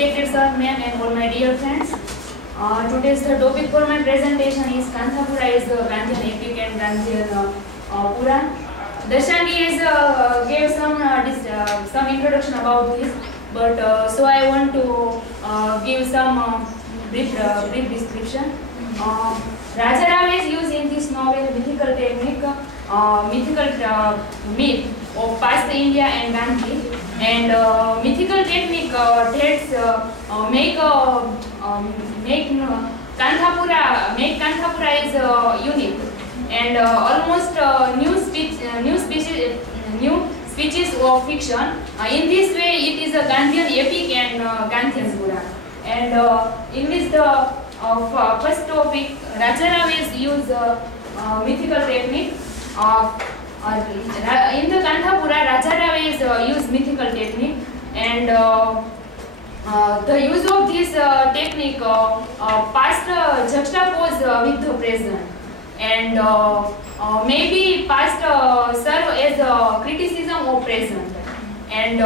Respected sir, ma'am, and all my dear friends. Today's the topic for my presentation is Kanthapura is the Gandhian epic and Gandhian Puran. Darshani has gave some introduction about this, but so I want to give some brief description. Raja Ram is used in this novel mythical technique, mythical myth of past India and Gandhi, and mythical technique make Kanthapura is unique, and almost new speeches of fiction. In this way, it is a Gandhian epic and Gandhian Puran. And in this first topic, Rajaram is use mythical technique. In the Kanthapura, Rajaram is use mythical technique, and the use of this technique past juxtapose with the present, and maybe past serve as a criticism of present, and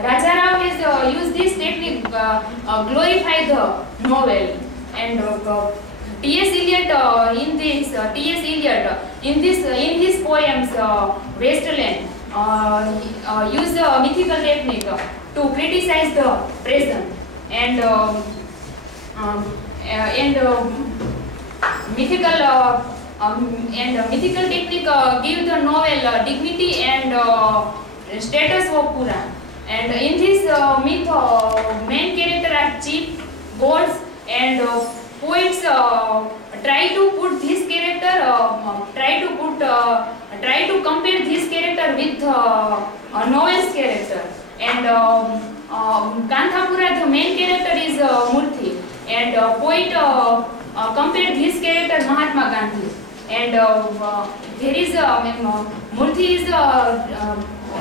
Rajaram has used this technique glorify the novel, and T.S. Eliot in his poems Wasteland use the mythical technique to criticize the present, and mythical technique give the novel dignity and status of Puran. And in this myth, main character are chief gods, and poets try to put this character, try to compare this character with novel's character. And Kanthapura, the main character is Murthy, and poet compare this character Mahatma Gandhi. And there is Murthy is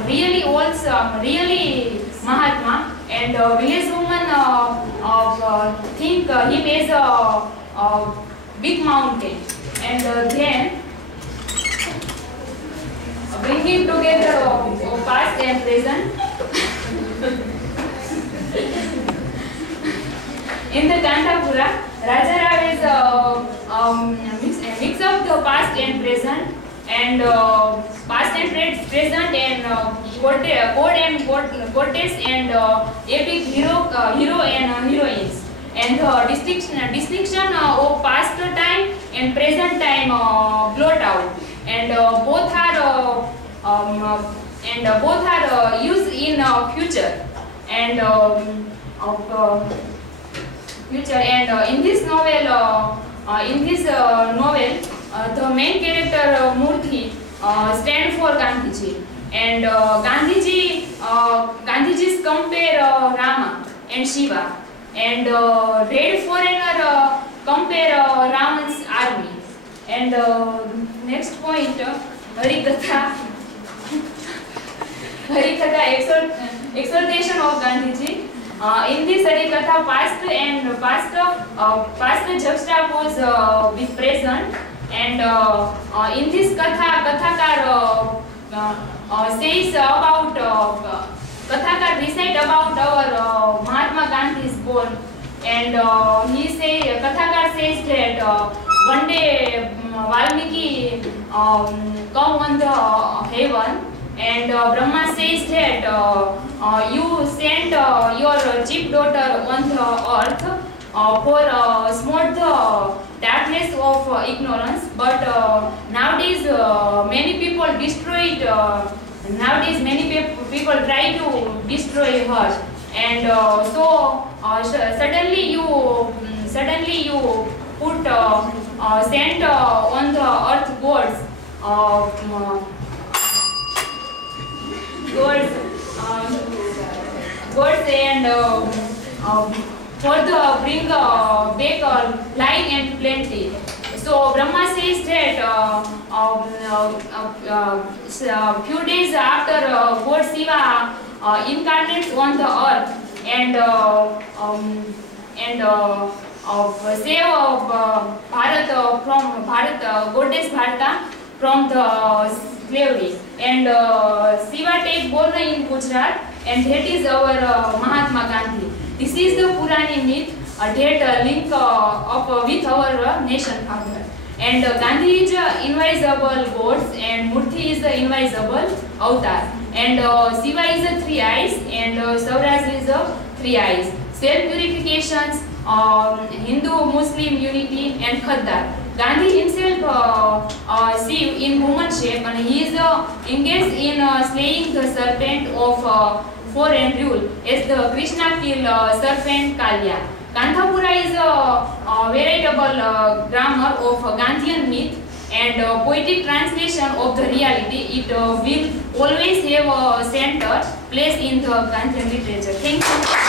really old, really Mahatma, and village woman think him as a big mountain, and then bringing together past and present. In the Kanthapura, Rajaram is mix of the past and present, and past and present, and god and goddess, and epic hero and heroines, and the distinction of past time and present time blot out, and both are used in future, and in this novel, the main character Murthy stand for Gandhiji, and Gandhiji's compare Rama and Shiva, and Red Foreigner compare Raman's army. And next point, Harikatha exaltation of Gandhiji. In this Harikatha, past juxtapose with present, and in this Kathakar says about Kathakar recite about our Mahatma Gandhi's born, and Kathakar says that one day Valmiki come on the heaven, and Brahma says that you sent your chief daughter on the earth for smooth the darkness of ignorance, but nowadays many people people try to destroy her, and so suddenly you put sent on the earth gods and for the bring back lying and plenty. So Brahma says that few days after God Shiva incarnates on the earth, and save Bharat from goddess Bharata from the slavery, and Shiva take born in Gujarat, and that is our Mahatma Gandhi. This is the Purani myth that link up with our nation father. And Gandhi is invisible gods and Murthy is the invisible avatar. And Shiva is the three eyes and Sauraj is the three eyes. Self-purifications, Hindu, Muslim unity and Khaddar. Gandhi himself Shiv in human shape and he is engaged in slaying the serpent of four and rule as the Krishna killed serpent Kalya. Kantapura is a veritable grammar of Gandhian myth and poetic translation of the reality. It will always have a center place in the Gandhian literature. Thank you.